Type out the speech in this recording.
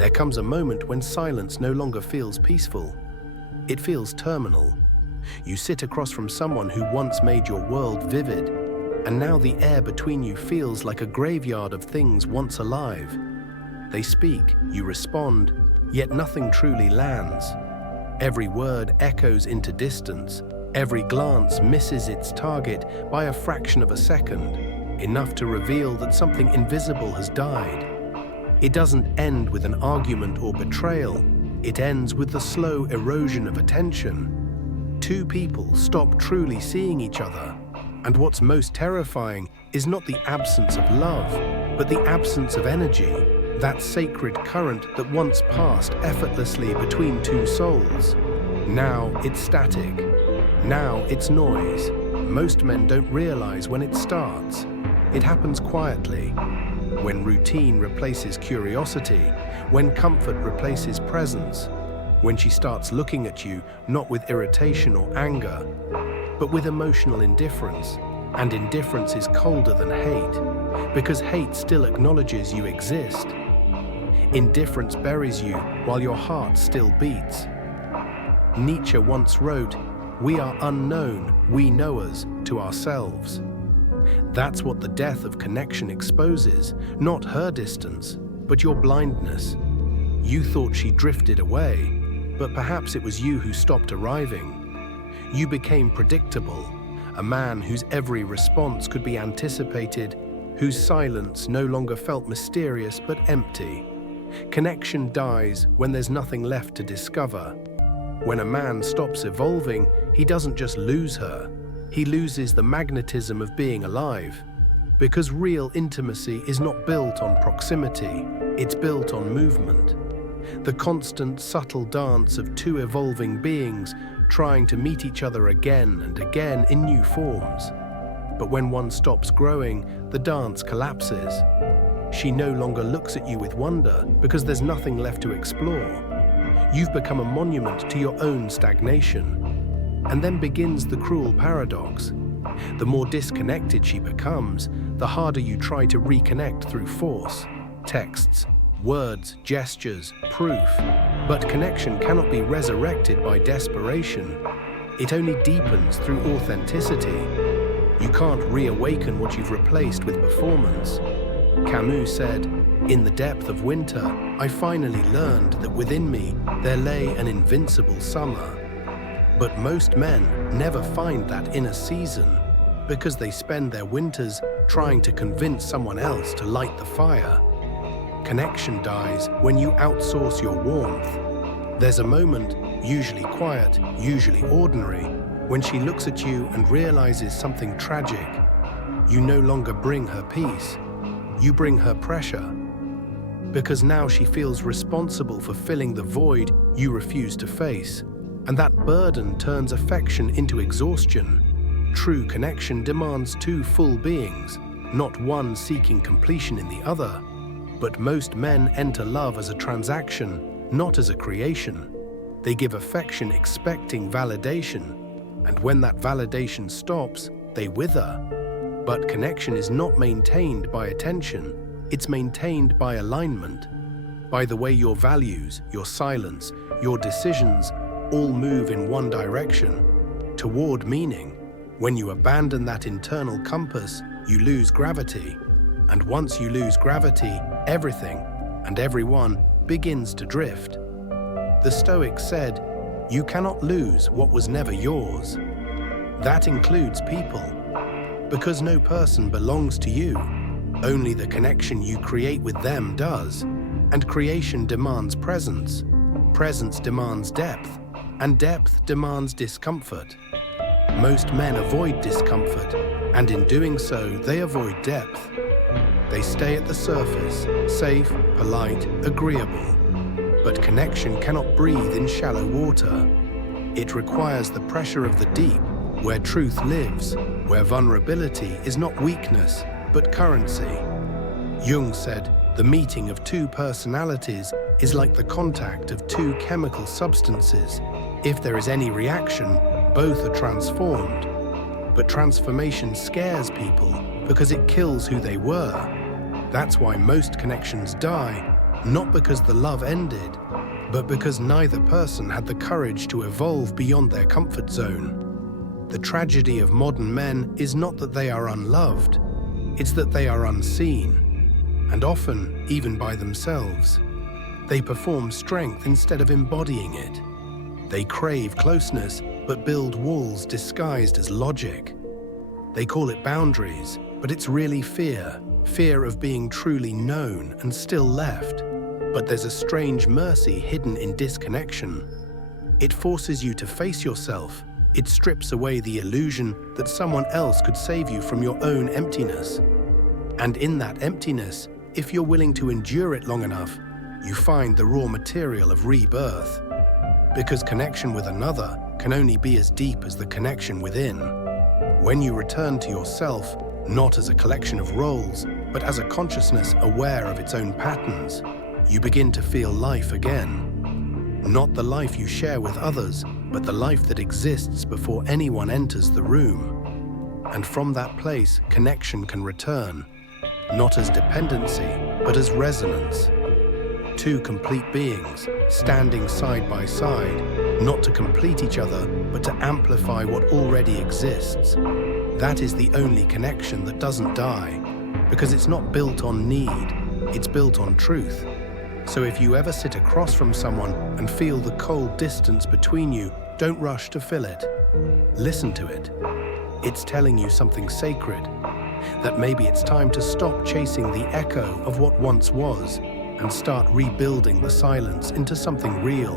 There comes a moment when silence no longer feels peaceful. It feels terminal. You sit across from someone who once made your world vivid, and now the air between you feels like a graveyard of things once alive. They speak, you respond, yet nothing truly lands. Every word echoes into distance. Every glance misses its target by a fraction of a second, enough to reveal that something invisible has died. It doesn't end with an argument or betrayal. It ends with the slow erosion of attention. Two people stop truly seeing each other. And what's most terrifying is not the absence of love, but the absence of energy, that sacred current that once passed effortlessly between two souls. Now it's static. Now it's noise. Most men don't realize when it starts. It happens quietly. When routine replaces curiosity, when comfort replaces presence, when she starts looking at you not with irritation or anger, but with emotional indifference. And indifference is colder than hate, because hate still acknowledges you exist. Indifference buries you while your heart still beats. Nietzsche once wrote, "We are unknown, we knowers, to ourselves." That's what the death of connection exposes, not her distance, but your blindness. You thought she drifted away, but perhaps it was you who stopped arriving. You became predictable, a man whose every response could be anticipated, whose silence no longer felt mysterious but empty. Connection dies when there's nothing left to discover. When a man stops evolving, he doesn't just lose her. He loses the magnetism of being alive. Because real intimacy is not built on proximity, it's built on movement. The constant, subtle dance of two evolving beings trying to meet each other again and again in new forms. But when one stops growing, the dance collapses. She no longer looks at you with wonder because there's nothing left to explore. You've become a monument to your own stagnation. And then begins the cruel paradox. The more disconnected she becomes, the harder you try to reconnect through force, texts, words, gestures, proof. But connection cannot be resurrected by desperation. It only deepens through authenticity. You can't reawaken what you've replaced with performance. Camus said, "In the depth of winter, I finally learned that within me there lay an invincible summer." But most men never find that inner season because they spend their winters trying to convince someone else to light the fire. Connection dies when you outsource your warmth. There's a moment, usually quiet, usually ordinary, when she looks at you and realizes something tragic. You no longer bring her peace. You bring her pressure. Because now she feels responsible for filling the void you refuse to face. And that burden turns affection into exhaustion. True connection demands two full beings, not one seeking completion in the other. But most men enter love as a transaction, not as a creation. They give affection expecting validation, and when that validation stops, they wither. But connection is not maintained by attention, it's maintained by alignment, by the way your values, your silence, your decisions all move in one direction, toward meaning. When you abandon that internal compass, you lose gravity. And once you lose gravity, everything and everyone begins to drift. The Stoics said, "You cannot lose what was never yours." That includes people. Because no person belongs to you. Only the connection you create with them does. And creation demands presence. Presence demands depth. And depth demands discomfort. Most men avoid discomfort, and in doing so, they avoid depth. They stay at the surface, safe, polite, agreeable. But connection cannot breathe in shallow water. It requires the pressure of the deep, where truth lives, where vulnerability is not weakness, but currency. Jung said, "The meeting of two personalities is like the contact of two chemical substances. If there is any reaction, both are transformed." But transformation scares people because it kills who they were. That's why most connections die, not because the love ended, but because neither person had the courage to evolve beyond their comfort zone. The tragedy of modern men is not that they are unloved, it's that they are unseen, and often even by themselves. They perform strength instead of embodying it. They crave closeness, but build walls disguised as logic. They call it boundaries, but it's really fear. Fear of being truly known and still left. But there's a strange mercy hidden in disconnection. It forces you to face yourself. It strips away the illusion that someone else could save you from your own emptiness. And in that emptiness, if you're willing to endure it long enough, you find the raw material of rebirth. Because connection with another can only be as deep as the connection within. When you return to yourself, not as a collection of roles, but as a consciousness aware of its own patterns, you begin to feel life again. Not the life you share with others, but the life that exists before anyone enters the room. And from that place, connection can return, not as dependency, but as resonance. Two complete beings, standing side by side, not to complete each other, but to amplify what already exists. That is the only connection that doesn't die, because it's not built on need, it's built on truth. So if you ever sit across from someone and feel the cold distance between you, don't rush to fill it. Listen to it. It's telling you something sacred, that maybe it's time to stop chasing the echo of what once was and start rebuilding the silence into something real.